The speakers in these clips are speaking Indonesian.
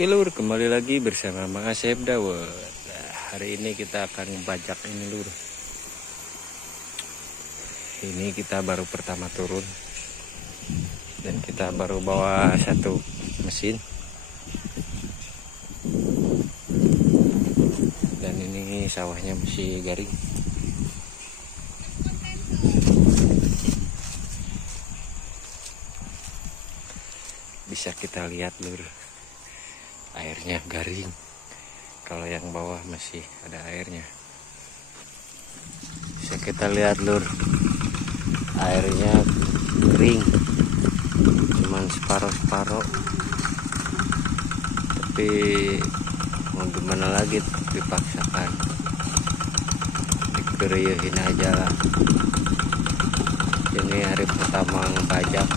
Oke lur, kembali lagi bersama Mang Asep Dawet. Hari ini kita akan membajak ini lur. Ini kita baru pertama turun dan kita baru bawa satu mesin. Dan ini sawahnya masih garing. Bisa kita lihat lur, airnya garing. Kalau yang bawah masih ada airnya. Bisa kita lihat lur, airnya kering, cuman separuh-separuh. Tapi mau gimana lagi, dipaksakan, dikeriuhin aja lah. Ini hari pertama ngebajak.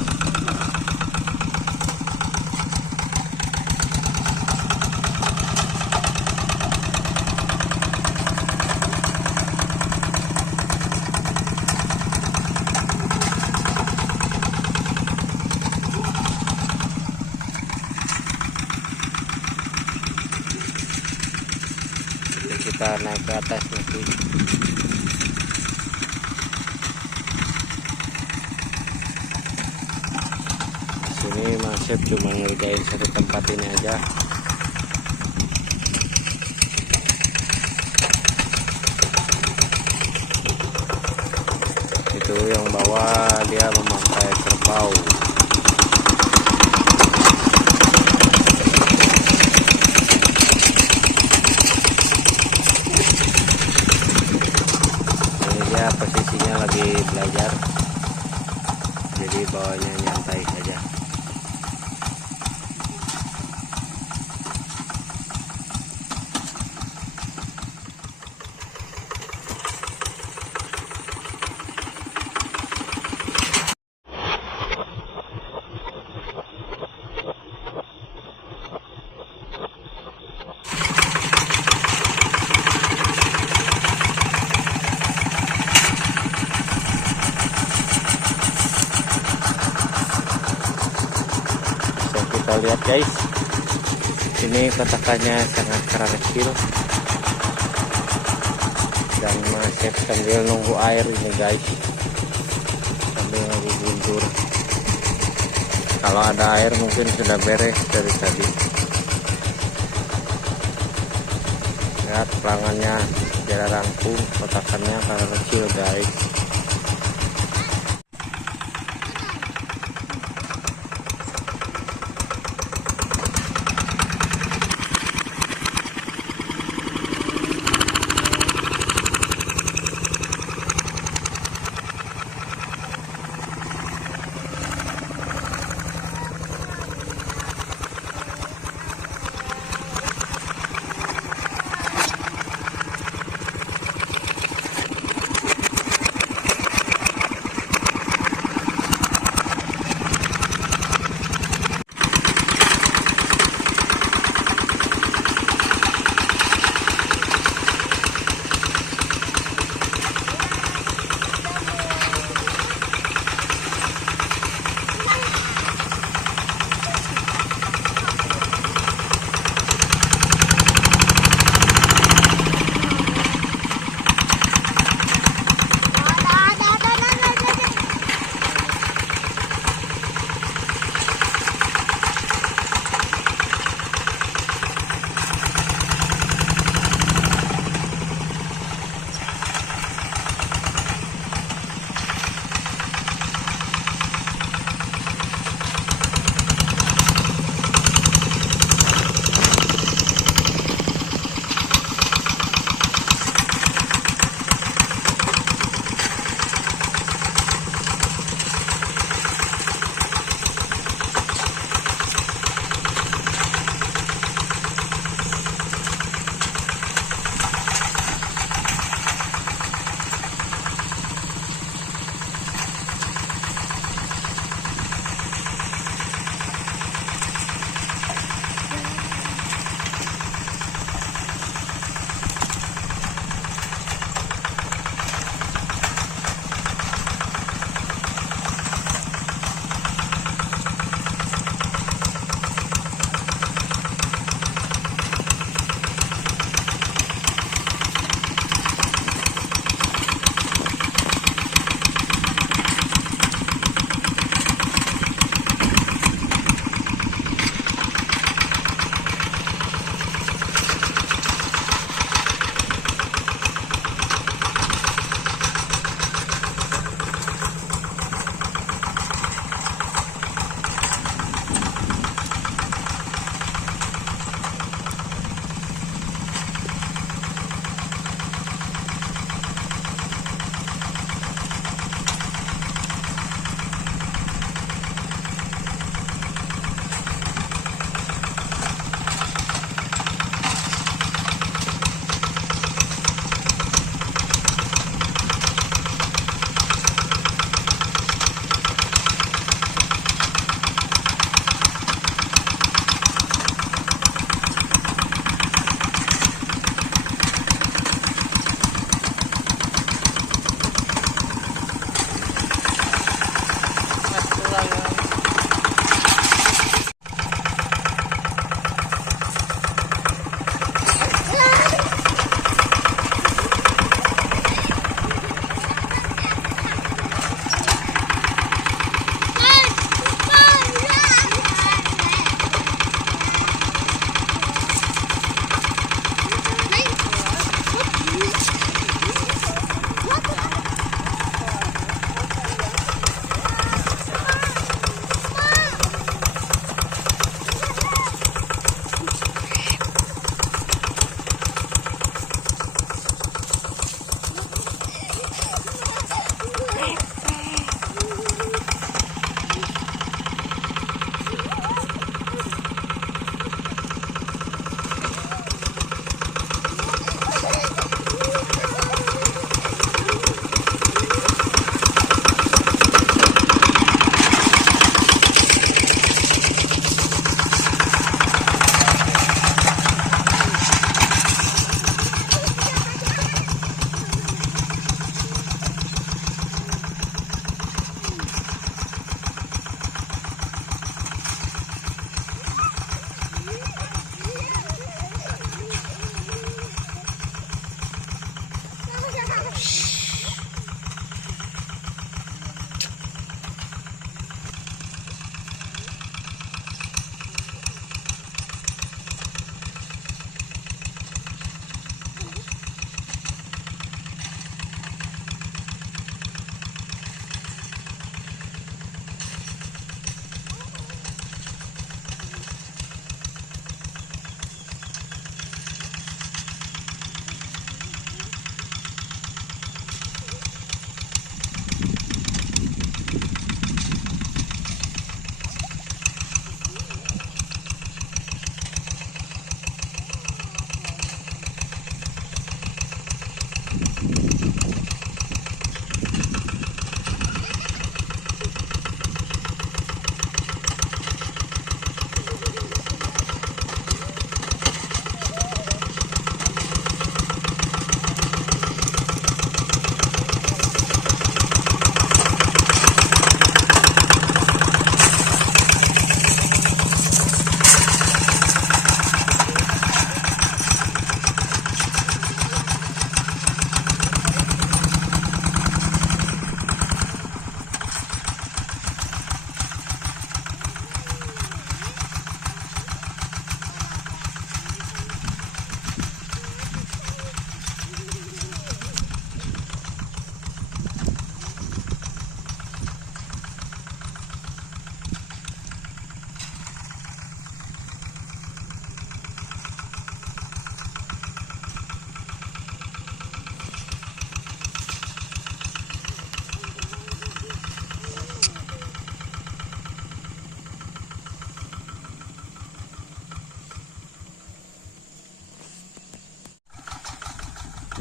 Kita naik ke atas nanti. Di sini Mang Asep cuma ngerjain satu tempat ini aja. Itu yang bawah dia memakai kerbau. Posisinya lagi belajar, jadi bawahnya nyantai saja. Kita lihat guys, ini kotakannya sangat kecil dan masih sambil nunggu air ini guys, sambil nunggu bundur. Kalau ada air mungkin sudah beres dari tadi. Lihat pelangannya sudah rampung, kotakannya karena kecil guys.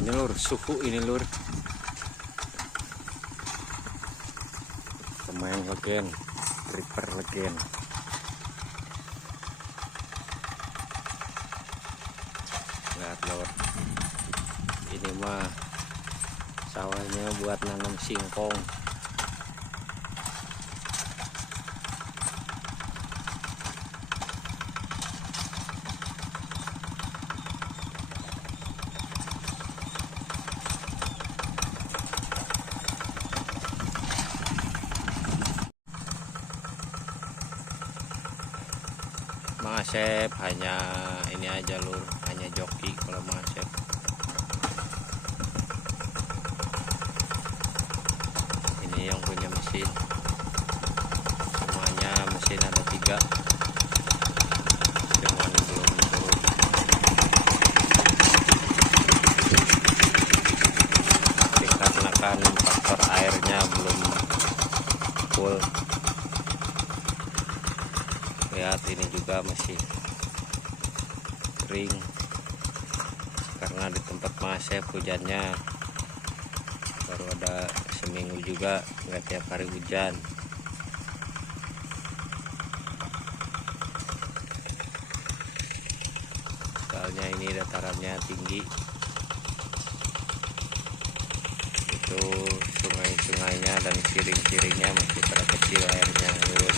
Ini lur, suhu ini lur. Pemain legen, dripper legen. Lihat lur, ini mah sawahnya buat nanam singkong. Mangasep hanya ini aja lur, hanya joki kalau mangasep. Ini yang punya mesin, semuanya mesin ada 3, cuman belum turun. Dikarenakan faktor airnya belum full. Lihat ini juga masih kering karena di tempat mangasep hujannya baru ada seminggu juga, nggak tiap hari hujan. Soalnya ini datarannya tinggi, itu sungai-sungainya dan siring-siringnya masih pada kecil airnya lur.